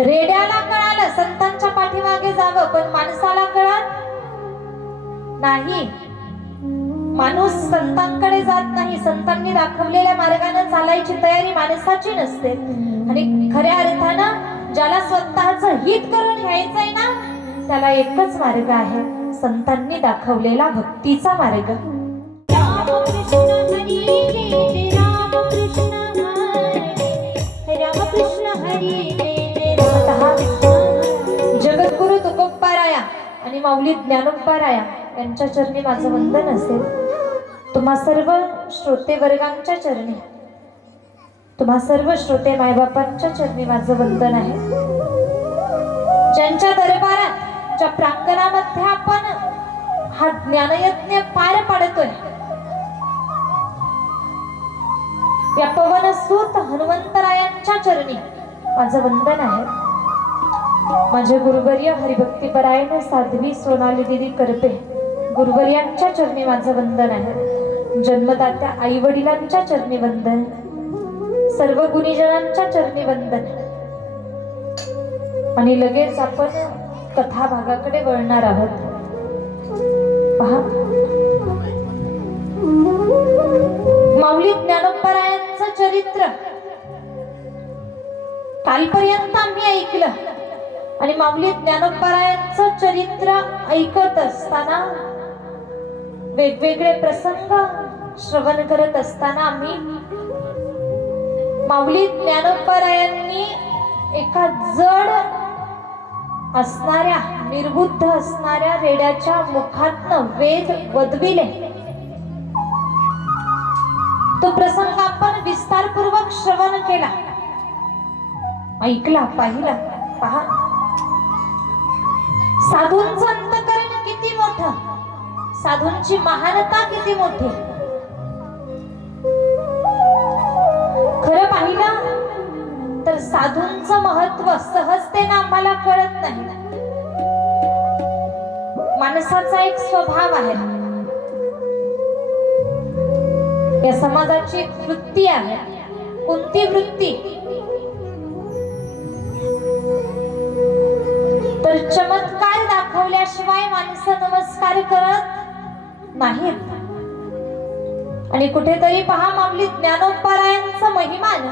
रेड्याला कळालं संतांच्या पाठीमागे जावं, पण माणसाला कळत नाही. माणूस संतांकडे जात नाही. संतांनी दाखवलेल्या मार्गाने चालायची तयारी माणसाची नसते. आणि खऱ्या अर्थानं ज्याला स्वतःचं हित करून घ्यायचंय ना, त्याला एकच मार्ग आहे, संतांनी दाखवलेला भक्तीचा मार्ग. जगद्गुरु तुकोबाराया आणि माऊली ज्ञानोबाराया यांच्या चरणी माझं वंदन असेल. तुम्हा सर्व श्रोते वर्गांच्या चरणी, तुम्हा सर्व श्रोते मायबापांच्या चरणी माझं वंदन आहे. ज्यांच्या दरबारात, ज्या प्रांगणामध्ये आपण हा ज्ञानयज्ञ पार पाडतोय, या पवनसूत हनुमंतरायांच्या चरणी माझं वंदन आहे. माझे गुरुवर्य हरिभक्तीपरायण साध्वी सोनाली दिदी करपे गुरुवर्यांच्या चरणी माझं वंदन आहे. जन्मदात्या आई वडिलांच्या चरणी वंदन, सर्व गुणीजनांच्या चरणी वंदन. आणि लगेच आपण कथा भागाकडे वळणार आहोत. पहा, माऊली ज्ञानोबारायांचं चरित्र कालपर्यंत आम्ही ऐकलं. आणि माऊली ज्ञानोबारायांचं चरित्र ऐकत असताना, वेगवेगळे प्रसंग श्रवण करत असताना आम्ही माऊली ज्ञानोबारायांनी एका जड असणाऱ्या, निर्बुद्ध असणाऱ्या रेड्याच्या मुखातनं वेद वदविले. तो प्रसंग आपण विस्तारपूर्वक श्रवण केला, ऐकला, पाहिला. पहा, साधूंचं अंतःकरण किती मोठं, साधूंची महानता किती मोठी. खरं पाहिलं तर साधूंचं महत्व सहजतेनं आम्हाला कळत नाही. माणसाचा एक स्वभाव आहे, या समाजाची एक वृत्ती आहे. कोणती वृत्ती? तर चमत्कार दाखवल्याशिवाय माणसं नमस्कार करत नाहीत. आणि कुठेतरी पहा, माऊली ज्ञानोबारायांचा महिमान,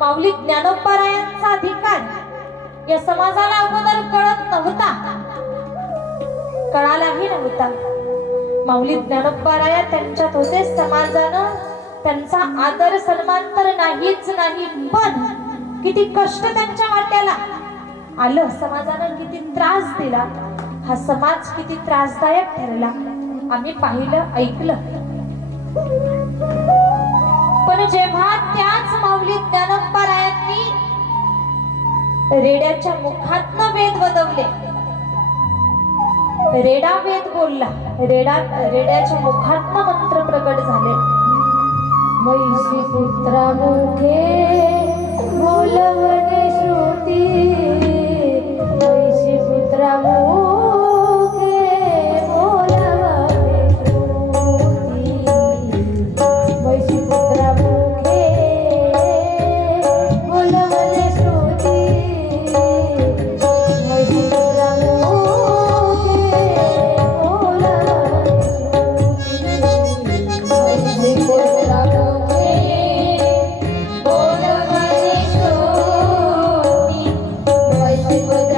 माऊली ज्ञानोबारायांचा अधिकार या समाजाला अगोदर कळत नव्हता, कळालाही नव्हता. माऊली ज्ञानोबाराया त्यांच्यात होते, समाजानं त्यांचा आदर सन्मान तर नाहीच नाही, पण किती कष्ट त्यांच्या वाट्याला आलं, समाजानं किती त्रास दिला, हा समाज किती त्रासदायक ठरला, आम्ही पाहिलं, ऐकलं. पण जेव्हा त्याच माऊली ज्ञानोबारायांनी रेड्याच्या मुखातनं वेद वदवले, रेडा वेद बोलला, रेड्याच्या मुखातनं मंत्र प्रकट झाले. मैसी पुत्रा मुखे बोलवणे श्रुती, मैसी पुत्रा मुखे बोलवणे श्रुती, मैसी पुत्रा मुखे बोलवणे श्रुती, मैसी पुत्रा मुखे बोलवणे श्रुती, मैसी पुत्रा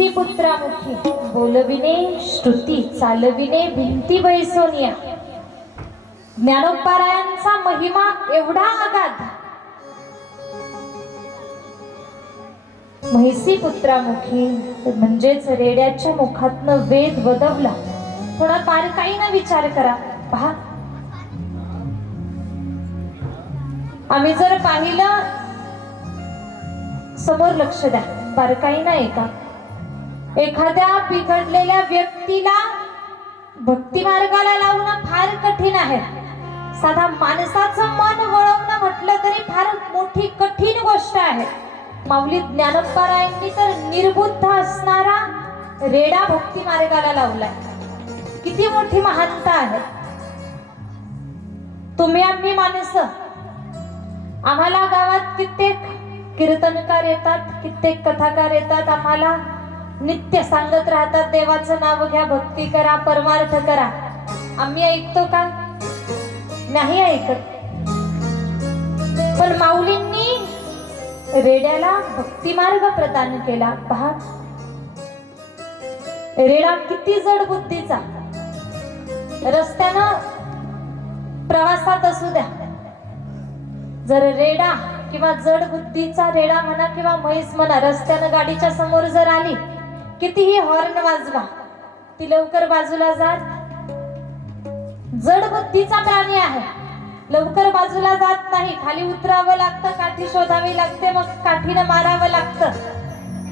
म्हैसी पुत्रामुखी बोलविणे श्रुती चालविणे भिंती बैसोनिया. ज्ञानोपारायांचा महिमा एवढा अगाध. म्हैसी पुत्रामुखी म्हणजेच रेड्याच्या मुखातनं वेद वदवला. थोडा बारकाईनं विचार करा. पहा, आम्ही जर पाहिलं, समोर लक्ष द्या, बारकाईनं ऐका. एखाद्या बिघडलेल्या व्यक्तीला भक्ती मार्गाला लावणं फार कठीण आहे. साधा माणसाचं मन वळवणं म्हटलं तरी फार मोठी कठीण गोष्ट आहे. माऊली ज्ञानोपारायांनी तर निर्बुद्ध असणारा रेडा भक्ती मार्गाला लावलाय. किती मोठी महानता आहे. तुम्ही आम्ही माणसं, आम्हाला गावात कित्येक कीर्तनकार येतात, कित्येक कथाकार येतात, आम्हाला नित्य सांगत राहतात देवाचं नाव घ्या, भक्ती करा, परमार्थ करा. आम्ही ऐकतो का? नाही ऐकत. पण माऊलींनी रेड्याला भक्ती मार्ग प्रदान केला. पहा, रेडा किती जड बुद्धीचा. रस्त्यानं प्रवासात असू द्या, जर रेडा किंवा जड बुद्धीचा रेडा म्हणा किंवा म्हैस म्हणा, रस्त्यानं गाडीच्या समोर जर आली, कितीही हॉर्न वाजवा, ती लवकर बाजूला जात. जड बुद्धीचा प्राणी आहे, लवकर बाजूला जात नाही. खाली उतरावं लागतं, काठी शोधावी लागते, मग काठीनं मारावं लागतं,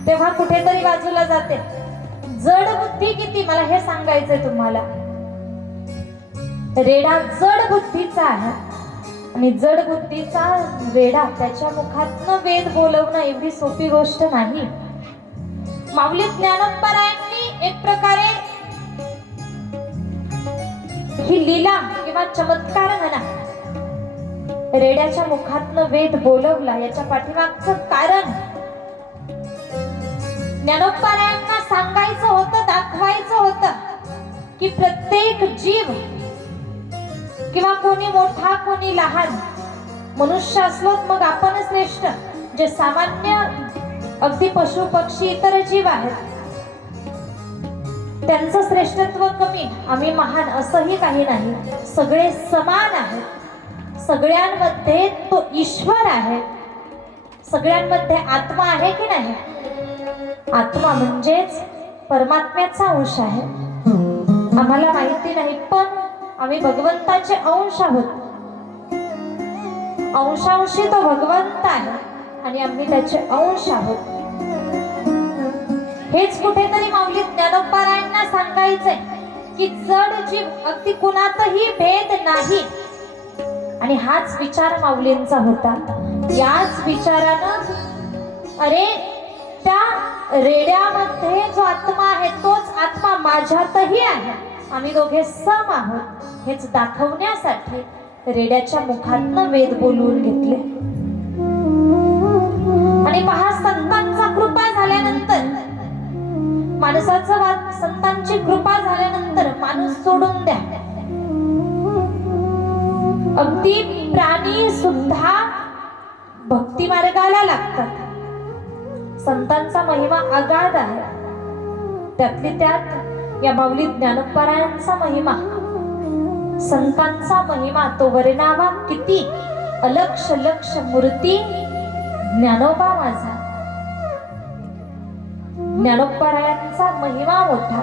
तेव्हा कुठेतरी बाजूला जाते. जड बुद्धी किती, मला हे सांगायचंय तुम्हाला. रेडा जड बुद्धीचा आहे आणि जड बुद्धीचा रेडा, त्याच्या मुखातनं वेद बोलवणं एवढी सोपी गोष्ट नाही. माऊली ज्ञानोपारायांनी एक प्रकारे ही लीला किंवा चमत्कार म्हणा, रेड्याच्या मुखातनं वेद बोलवला. याच्या पाठीमागचं कारण ज्ञानोपारायांना सांगायचं होतं, दाखवायचं होतं की प्रत्येक जीव किंवा कोणी मोठा कोणी लहान, मनुष्य असलो मग आपण श्रेष्ठ, जे सामान्य अगदी पशु पक्षी इतर जीव आहेत, त्यांचं श्रेष्ठत्व कमी, आम्ही महान असंही काही नाही. सगळे समान आहेत. सगळ्यांमध्ये तो ईश्वर आहे. सगळ्यांमध्ये आत्मा आहे की नाही? आत्मा म्हणजेच परमात्म्याचा अंश आहे. आम्हाला माहिती नाही, पण आम्ही भगवंताचे अंश आहोत. अंशांशी तो भगवंत आहे आणि आम्ही त्याचे अंश आहोत. हेच कुठेतरी माऊली ज्ञानोपारायांना सांगायचंय की जड जीव अगदी कुणातही भेद नाही. आणि हाच विचार माऊलींचा होता. याच विचारानं अरे त्या रेड्यामध्ये जो आत्मा आहे तोच आत्मा माझ्यातही आहे, आम्ही दोघे सम आहोत, हेच दाखवण्यासाठी रेड्याच्या मुखातनं वेद बोलवून घेतले. आणि पहा, संतांचा कृपा झाल्यानंतर, माणसाचं संतांची कृपा झाल्यानंतर माणूस सोडून द्या, अगदी प्राणी सुद्धा भक्ती मार्गाला लागतात. संतांचा महिमा अगाध आहे. त्यातली त्यात या माऊली ज्ञानोपारायांचा महिमा, संतांचा महिमा तो वर्णावा किती. अलक्ष लक्ष मूर्ती ज्ञानोबा माझा. ज्ञानोपारायांचा महिमा मोठा.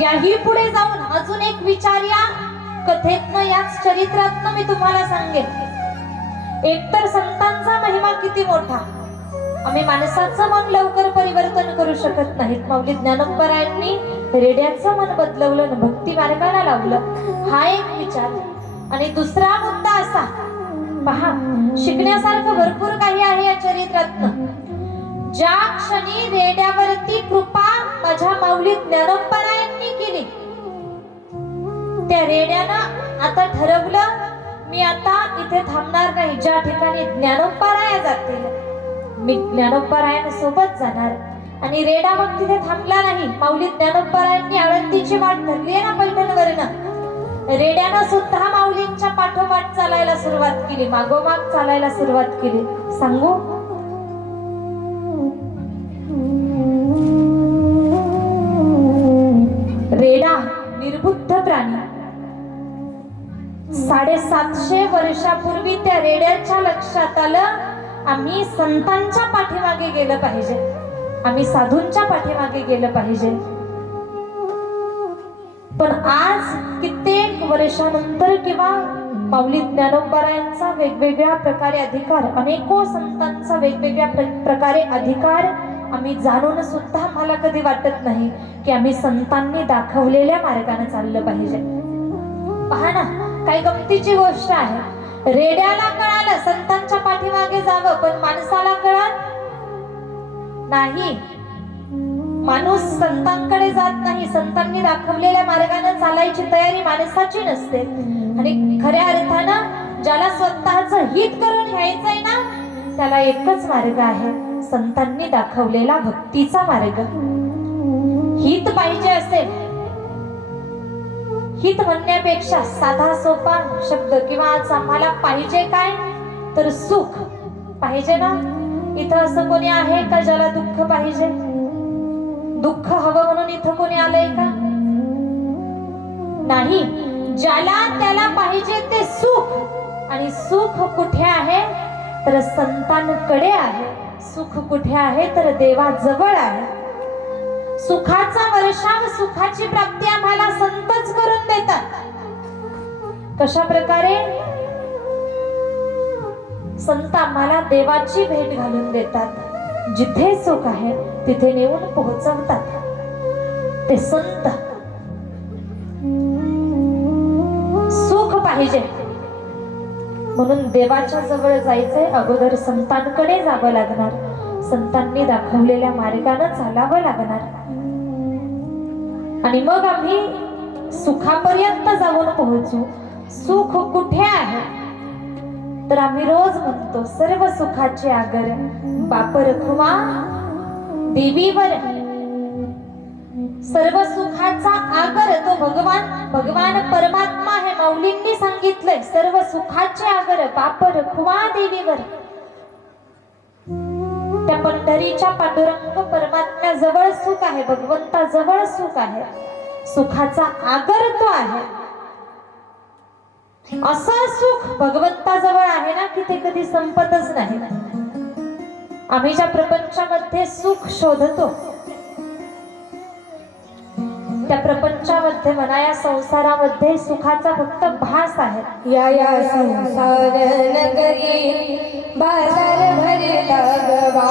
याही पुढे जाऊन अजून एक विचार या कथेतनं, याच चरित्रातनं मी तुम्हाला सांगेन. एकतर संतांचा महिमा किती मोठा, आम्ही माणसाचं मन लवकर परिवर्तन करू शकत नाहीत. माऊली ज्ञानोपारायांनी रेड्याचं मन बदलवलं आणि भक्ती मार्गाला लावलं, हा एक विचार. आणि दुसरा मुद्दा असा, पहा, शिकण्यासारखं भरपूर काही आहे या चरित्रातनं. ज्या क्षणी रेड्यावरती कृपा माझ्या माऊली ज्ञानोपारायांनी केली, त्या रेड्यानं आता ठरवलं मी आता इथे थांबणार नाही. ज्या ठिकाणी ज्ञानोपाराया जातील मी ज्ञानोपारायांसोबत जाणार. आणि रेडा मग तिथे थांबला नाही. माऊली ज्ञानोपारायांनी आळंदीची वाट धरली आहे ना पैठणवरनं, रेड्यानं सुद्धा माऊलींच्या पाठोपाठ चालायला सुरुवात केली, मागोमाग चालायला सुरुवात केली. सांगू, प्राणी. 750 वर्षापूर्वी त्या रेड्याच्या लक्षात आलं आम्ही संतांच्या पाठीमागे गेलं पाहिजे, आम्ही साधूंच्या पाठीमागे गेलं पाहिजे. पण आज कित्येक वर्षानंतर किंवा माऊली ज्ञानोबारायांचा वेगवेगळ्या प्रकारे अधिकार, अनेको संतांचा वेगवेगळ्या प्रकारे अधिकार आम्ही जाणून सुद्धा आम्हाला कधी वाटत नाही की आम्ही संतांनी दाखवलेल्या मार्गाने चाललं पाहिजे. पहा ना, काही गमतीची गोष्ट आहे. रेड्याला कळालं संतांच्या पाठीमागे जावं, पण माणसाला कळत नाही. माणूस संतांकडे जात नाही, संतांनी दाखवलेल्या मार्गाने चालायची तयारी माणसाची नसते. आणि खऱ्या अर्थानं ज्याला स्वतःचं हित करून घ्यायचंय ना, त्याला एकच मार्ग आहे, संतांनी दाखवलेला भक्तीचा मार्ग. हित पाहिजे असेल, हित म्हणण्यापेक्षा साधा सोपा शब्द, किंवा आज आम्हाला पाहिजे काय तर सुख पाहिजे ना. इथं असं कोणी आहे का ज्याला दुःख पाहिजे? दुःख हवं म्हणून इथं कोणी आलंय का? नाही. ज्याला त्याला पाहिजे ते सुख, आणि सुख कुठे आहे तर संतांकडे आहे. सुख कुठे आहे तर देवाजवळ आहे. सुखाचा वर्षाव, सुखाची प्राप्ती आम्हाला संतच करून देतात. कशा प्रकारे? संत आम्हाला देवाची भेट घालून देतात. जिथे सुख आहे तिथे नेऊन पोहोचवतात ते संत. सुख पाहिजे म्हणून देवाच्या जवळ जायचंय, अगोदर संतांकडे जावं लागणार, संतांनी दाखवलेल्या मार्गाने चालावं लागणार, आणि मग आम्ही सुखापर्यंत जाऊन पोहोचू. सुख कुठे आहे तर आम्ही रोज म्हणतो, सर्व सुखाचे आगर बाप रखुमा देवीवर. सर्व सुखाचा आगर तो भगवान परमात्मा आहे. माऊलींनी सांगितलंय, सर्व सुखाचे आगर बाप रखुमा देवीवर. त्या पंढरीच्या पांडुरंग परमात्म्याजवळ सुख आहे, भगवंताजवळ सुख आहे. सुखाचा आगर तो आहे. असं सुख भगवंताजवळ आहे ना की ते कधी संपतच नाही. आम्ही ज्या प्रपंचामध्ये सुख शोधतो, त्या प्रपंचामध्ये म्हणा, या संसारामध्ये सुखाचा फक्त भास आहे. या संसार नगरी बाजार भरला गवा.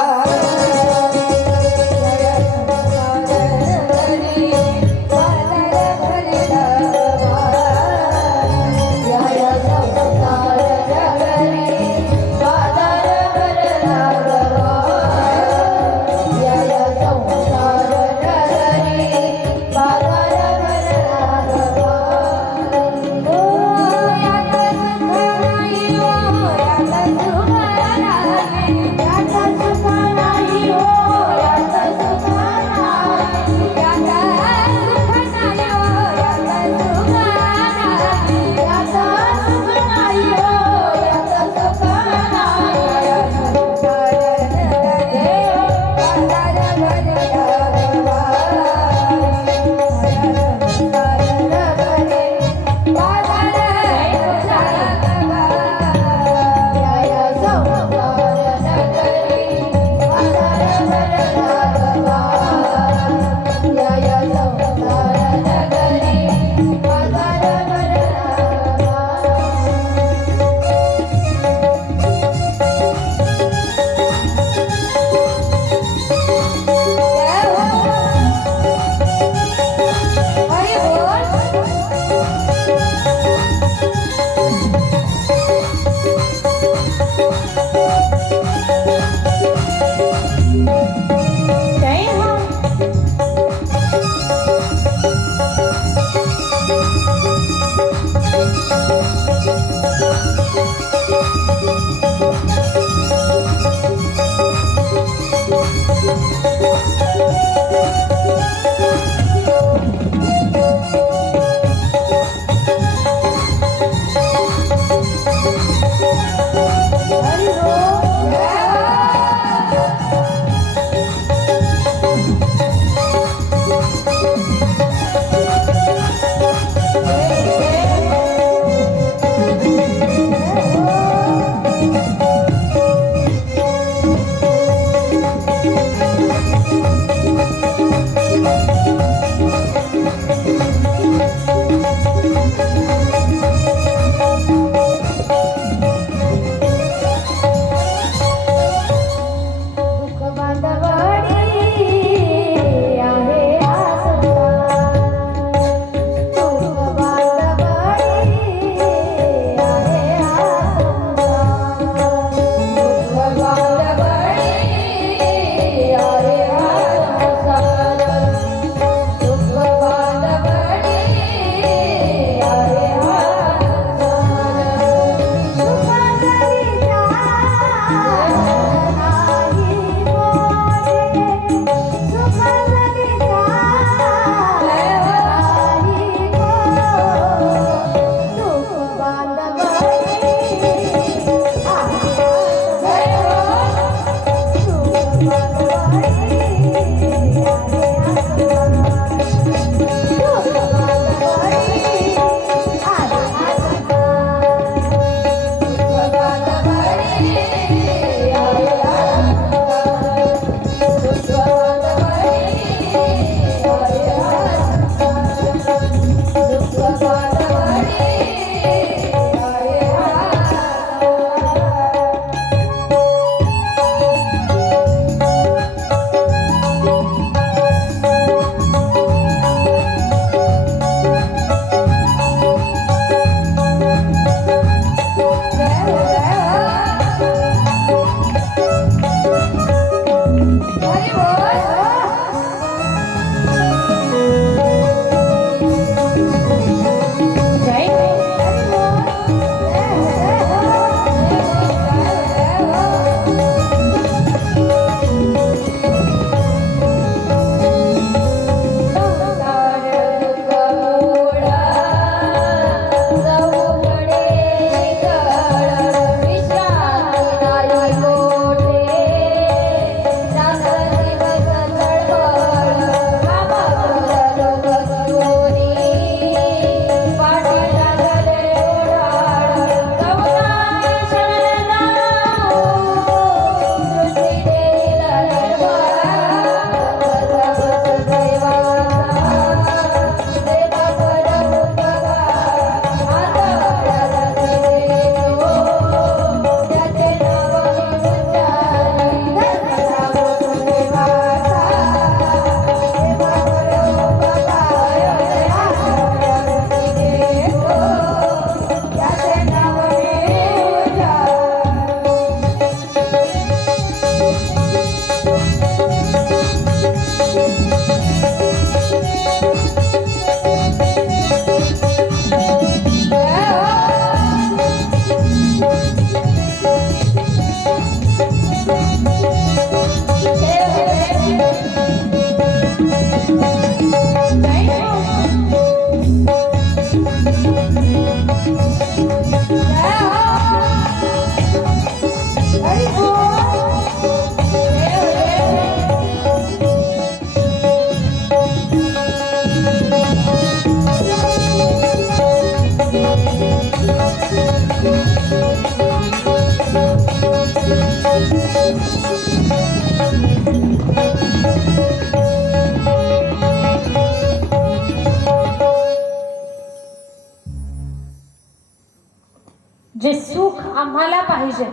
जे सुख आम्हाला पाहिजे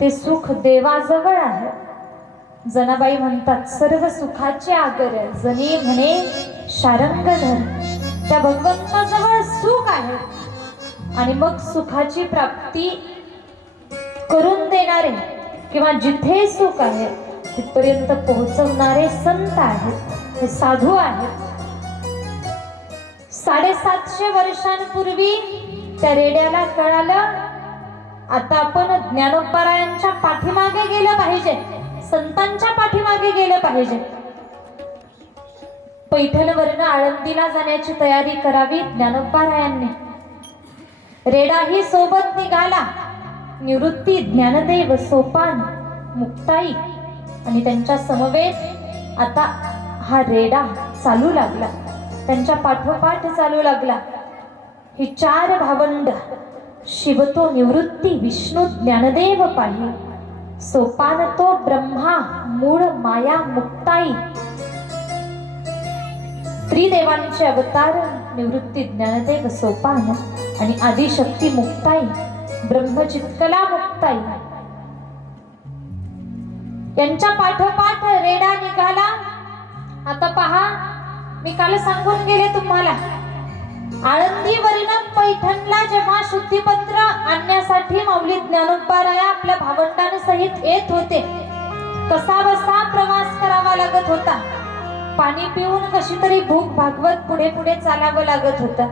ते सुख देवाजवळ आहे. जनाबाई म्हणतात, सर्व सुखाचे आगर जनी म्हणे शारंगधर. त्या भगवंताजवळ सुख आहे आणि मग सुखाची प्राप्ती करून देणारे किंवा जिथे सुख आहे तिथपर्यंत पोहोचवणारे संत आहेत, हे साधू आहेत. 750 वर्षांपूर्वी त्या रेड्याला कळालं, आता आपण ज्ञानोबारायांच्या पाठीमागे गेलं पाहिजे, संतांच्या पाठीमागे गेलं पाहिजे. पैठणवरनं आळंदीला जाण्याची तयारी करावी ज्ञानोबारायांनी. रेडाही सोबत निघाला. निवृत्ती, ज्ञानदेव, सोपान, मुक्ताई आणि त्यांच्या समवेत आता हा रेडा चालू लागला, त्यांच्या पाठोपाठ चालू लागला. ही 4 भावंड, शिवतो निवृत्ती, विष्णू ज्ञानदेव पाही, सोपान तो ब्रह्मा, मूळ माया मुक्ताई. त्रिदेवांचे अवतार निवृत्ती, ज्ञानदेव, सोपान आणि आदिशक्ती मुक्ताई, ब्रह्मचित्कला मुक्ताई. यांच्या पाठोपाठ रेडा निघाला. आता पहा, मी काल सांगून गेले तुम्हाला, आळंदीवरून पैठणला जेव्हा शुद्धीपत्र आणण्यासाठी माऊली ज्ञानोबाराया आपल्या भावंडांसहित येत होते, कसा बसा प्रवास करावा लागत होता. पाणी पिऊन कशी तरी भूक भागवत पुढे पुढे चालावं लागत होतं.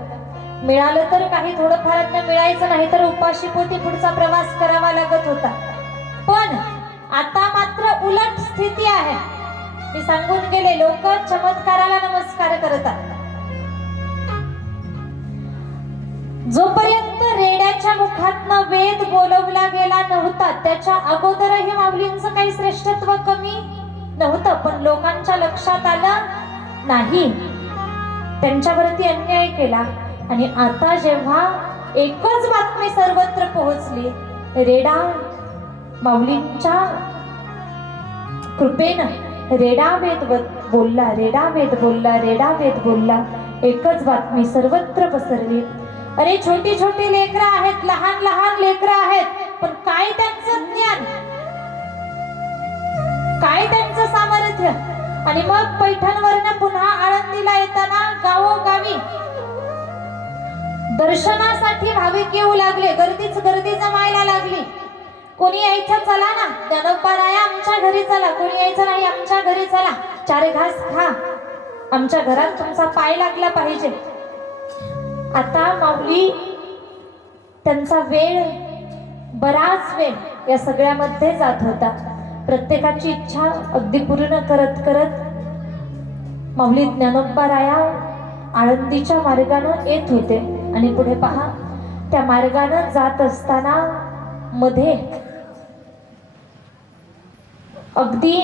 मिळालं तर काही थोडंफार मिळायचं, नाही तर उपाशी पोटी पुढचा प्रवास करावा लागत होता. पण आता मात्र उलट स्थिती आहे. मी सांगून गेले, लोक चमत्काराला नमस्कार करतात. जोपर्यंत रेड्याच्या मुखातनं वेद बोलवला गेला नव्हता, त्याच्या अगोदरही माऊलींचं काही श्रेष्ठत्व कमी नव्हतं. पण लोकांच्या लक्षात आलं नाही, त्यांच्यावरती अन्याय केला. आणि आता जेव्हा एकच बातमी सर्वत्र पोहोचली, रेडा माऊलींच्या कृपेनं रेडा वेद बोलला, रेडा वेद बोलला, रेडा वेद बोलला, एकच बातमी सर्वत्र पसरली. अरे छोटी छोटी लेकरं आहेत, लहान लहान लेकरं आहेत, पण काय त्यांचं ज्ञान, काय त्यांचं सामर्थ्य. आणि मग पैठणवरनं पुन्हा आळंदीला येताना गावोगावी दर्शनासाठी भाविक येऊ लागले. गर्दीच गर्दी जमायला लागली. कोणी यायचं, चला ना ज्ञानोबाराया आमच्या घरी चला. कोणी यायचं नाही, आमच्या घरी चला, 4 घास खा, आमच्या घरात तुमचा पाय लागला पाहिजे. आता माऊली त्यांचा वेळ, बराच वेळ या सगळ्यामध्ये जात होता. प्रत्येकाची इच्छा अगदी पूर्ण करत करत माऊली ज्ञानोबाराया आळंदीच्या मार्गानं येत होते. आणि पुढे पहा, त्या मार्गानं जात असताना मध्ये अगदी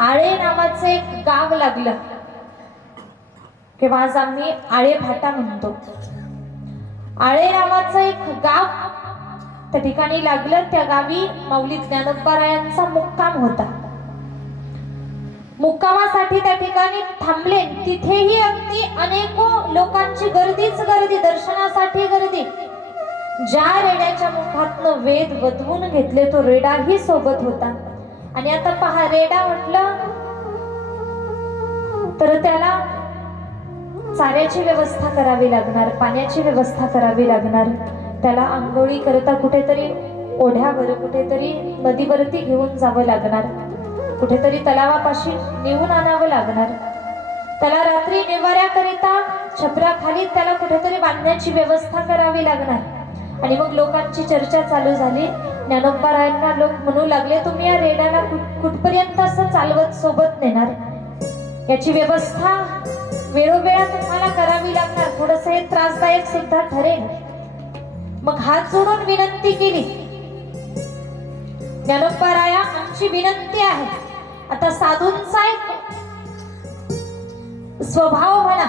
आळे नावाचं एक गाव लागलं, किंवा आज आम्ही आळे फाटा म्हणतो. आळे नावाचं एक गाव त्या ठिकाणी लागलं. त्या गावी माऊली ज्ञानोबारायांचा मुक्काम होता. मुक्कामासाठी त्या ठिकाणी थांबले. तिथेही अगदी अनेको लोकांची गर्दीच गर्दी, दर्शनासाठी गर्दी. ज्या रेड्याच्या मुखातनं वेद वधवून घेतले, तो रेडाही सोबत होता. आणि आता पहा, रेडा म्हटलं तर त्याला चाऱ्याची व्यवस्था करावी लागणार, पाण्याची व्यवस्था करावी लागणार. त्याला आंघोळी करता कुठेतरी ओढ्यावर, कुठेतरी नदीवरती घेऊन जावं लागणार, कुठेतरी तलावापाशी नेऊन आणावं लागणार. त्याला रात्री निवाऱ्याकरिता छपराखाली त्याला कुठेतरी बांधण्याची व्यवस्था करावी लागणार. आणि मग लोकांची चर्चा चालू झाली. ज्ञानोबारायांना लोक म्हणू लागले, तुम्ही या रेड्याला कुठपर्यंत असं चालवत सोबत नेणार? याची व्यवस्था वेळोवेळा तुम्हाला करावी लागणार, थोडंसं हे त्रासदायक सुद्धा ठरेल. मग हात जोडून विनंती केली, ज्ञानोबाराया आमची विनंती आहे. आता साधूंचा एक स्वभाव म्हणा,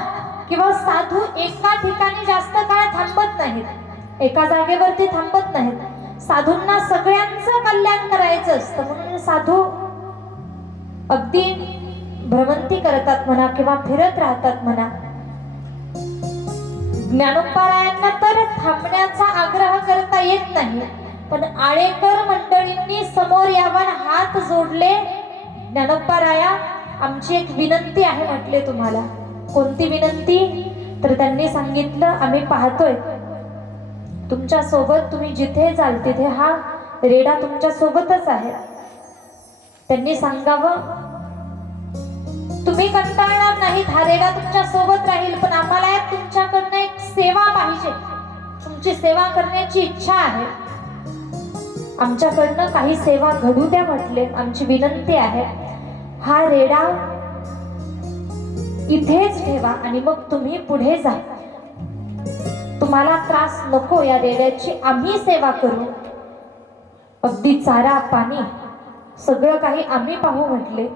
किंवा साधू एका ठिकाणी जास्त काळ थांबत नाहीत, एका जागेवरती थांबत नाहीत. साधूंना सगळ्यांचं कल्याण करायचं असतं, म्हणून साधू अगदी भ्रमंती करतात म्हणा, किंवा फिरत राहतात म्हणा. ज्ञानोबारायांना तर थांबण्याचा आग्रह करता येत नाही, पण आळेकर मंडळींनी समोर यावर हात जोडले. ज्ञानोबाराया, आमची एक विनंती आहे म्हटले तुम्हाला. कोणती विनंती? तर त्यांनी सांगितलं, आम्ही पाहतोय तुमच्या सोबत, तुम्ही जिथे जाल तिथे हा रेडा तुमच्या सोबतच आहे. त्यांनी सांगावं, तुम्ही कंटाळणार नाहीत, हा रेडा तुमच्या सोबत राहील, पण आम्हाला तुमच्याकडनं एक सेवा पाहिजे. तुमची सेवा करण्याची इच्छा आहे. आमच्याकडनं काही सेवा घडू द्या म्हटले. आमची विनंती आहे, हा रेडा इथेच ठेवा आणि मग तुम्ही पुढे जा. तुम्हाला त्रास नको या रेड्याची, आम्ही सेवा करू. अगदी चारा पाणी सगळं काही आम्ही पाहू म्हटले.